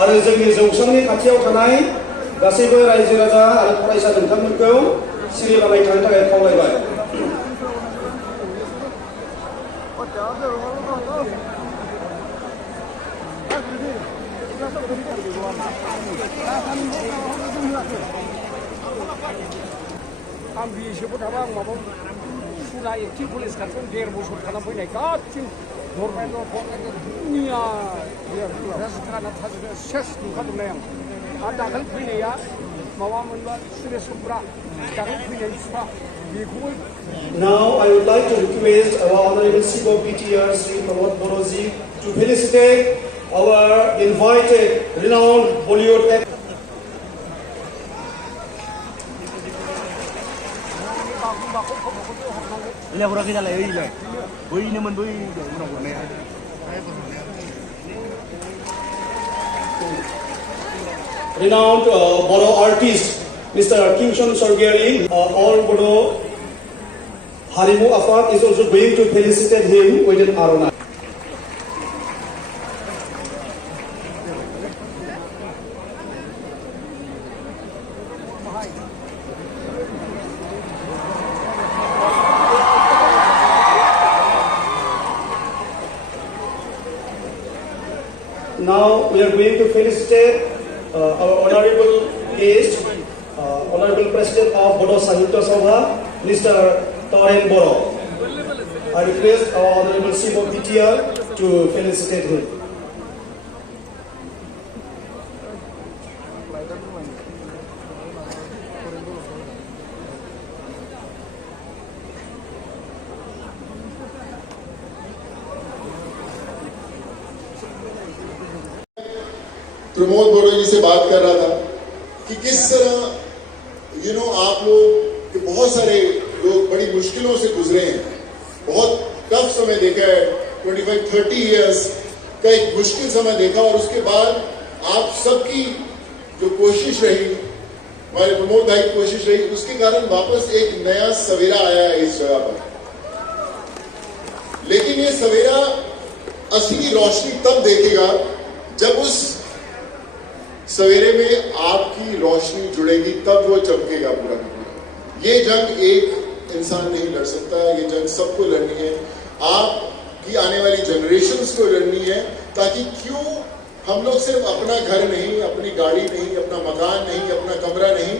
आरो जोंनि जौसांनि खाथियाव थानाय गासैबो रायजो राजा आरो फरायसा नोंथांमोनखौ सिरिबाङै थानो थाखाय खावलायबाय। आं बिएसएफआव थाबा आं माबा फुरा एक्टिभ पुलिस खाथियाव 1.5 बोसोर खालामफैनाय गासिबो गभर्नमेन्टआव दुनिया राजखाना थाजोबो सेस नुखाजोबनाय आं आरो दाखालि फैनाया माबा मोनबा सुरेश चन्द्रा दाखालि फैनाय बिफा बेखौबो। Now I would like to request our Honorable Chief of BTR, Sri Pramod Boroji, to felicitate our invited renowned Bollywood actor. Renowned Bodo artist Mr. Kimchon Sorgiari, all Bodo Harimu Afak is also going to felicitate him with an arona. Now we are going to felicitate our honorable guest, honorable president of Bodo Sahitya Sabha, Mr. Toren Boro. I request our honorable chief of BTR to felicitate him. Pramod बोरो जी से बात कर रहा था कि किस तरह आप लोग के बहुत सारे लोग बड़ी मुश्किलों से गुजरे हैं, बहुत टफ समय देखा है, 25-30 इयर्स का एक मुश्किल समय देखा और उसके बाद आप सबकी जो कोशिश रही, हमारे प्रमोद भाई की कोशिश रही, उसके कारण वापस एक नया सवेरा आया है इस जगह पर। लेकिन ये सवेरा असली रोशनी तब देखेगा जब उस सवेरे में आपकी रोशनी जुड़ेगी, तब वो चमकेगा पूरा का पूरा। ये जंग एक इंसान नहीं लड़ सकता, ये जंग सबको लड़नी है, आपकी आने वाली जनरेशन्स को लड़नी है, ताकि क्यों हम लोग सिर्फ अपना घर नहीं, अपनी गाड़ी नहीं, अपना मकान नहीं, अपना कमरा नहीं,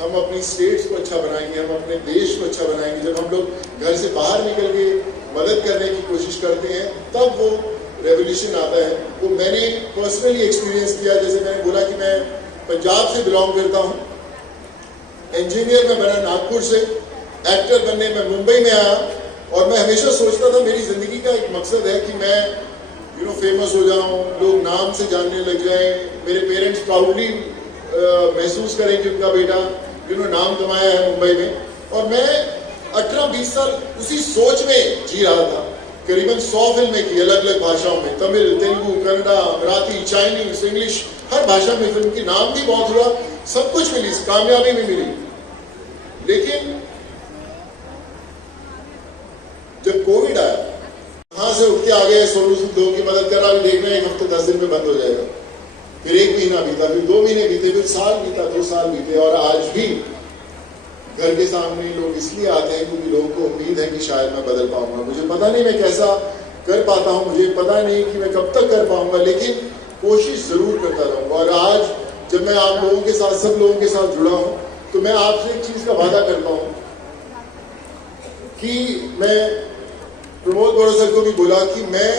हम अपनी स्टेट्स को अच्छा बनाएंगे, हम अपने देश को अच्छा बनाएंगे। जब हम लोग घर से बाहर निकल के मदद करने की कोशिश करते हैं, तब वो रेवोल्यूशन आता है। वो मैंने पर्सनली एक्सपीरियंस किया। जैसे मैंने बोला कि मैं पंजाब से बिलोंग करता हूँ, इंजीनियर में बना नागपुर से, एक्टर बनने में मुंबई में आया, और मैं हमेशा सोचता था मेरी जिंदगी का एक मकसद है कि मैं फेमस हो जाऊं, लोग नाम से जानने लग जाएं, मेरे पेरेंट्स प्राउडली महसूस करें कि उनका बेटा नाम कमाया है मुंबई में। और मैं 18-20 साल उसी सोच में जी रहा था। करीबन 100 फिल्में की अलग अलग भाषाओं में, तमिल, तेलुगु, कन्नड़ा, मराठी, चाइनीज, इंग्लिश, हर भाषा में फिल्म की, नाम भी बहुत हुआ, सब कुछ मिली, कामयाबी भी मिली। लेकिन जब कोविड आया, वहां से उठ के आ गए, लोगों की मदद कर रहा, देख रहे हैं 1 हफ्ते 10 दिन में बंद हो जाएगा। फिर 1 महीना बीता, फिर 2 महीने बीते, फिर साल बीता, 2 साल बीते, और आज भी घर के सामने लोग इसलिए आते हैं क्योंकि लोगों को उम्मीद है कि शायद मैं बदल पाऊंगा। मुझे पता नहीं मैं कैसा कर पाता हूं, मुझे पता नहीं कि मैं कब तक कर पाऊंगा, लेकिन कोशिश जरूर करता रहूंगा। और आज जब मैं आप लोगों के साथ, सब लोगों के साथ जुड़ा हूं, तो मैं आपसे एक चीज का वादा करता हूं कि मैं प्रमोद बोरो सर को भी बोला कि मैं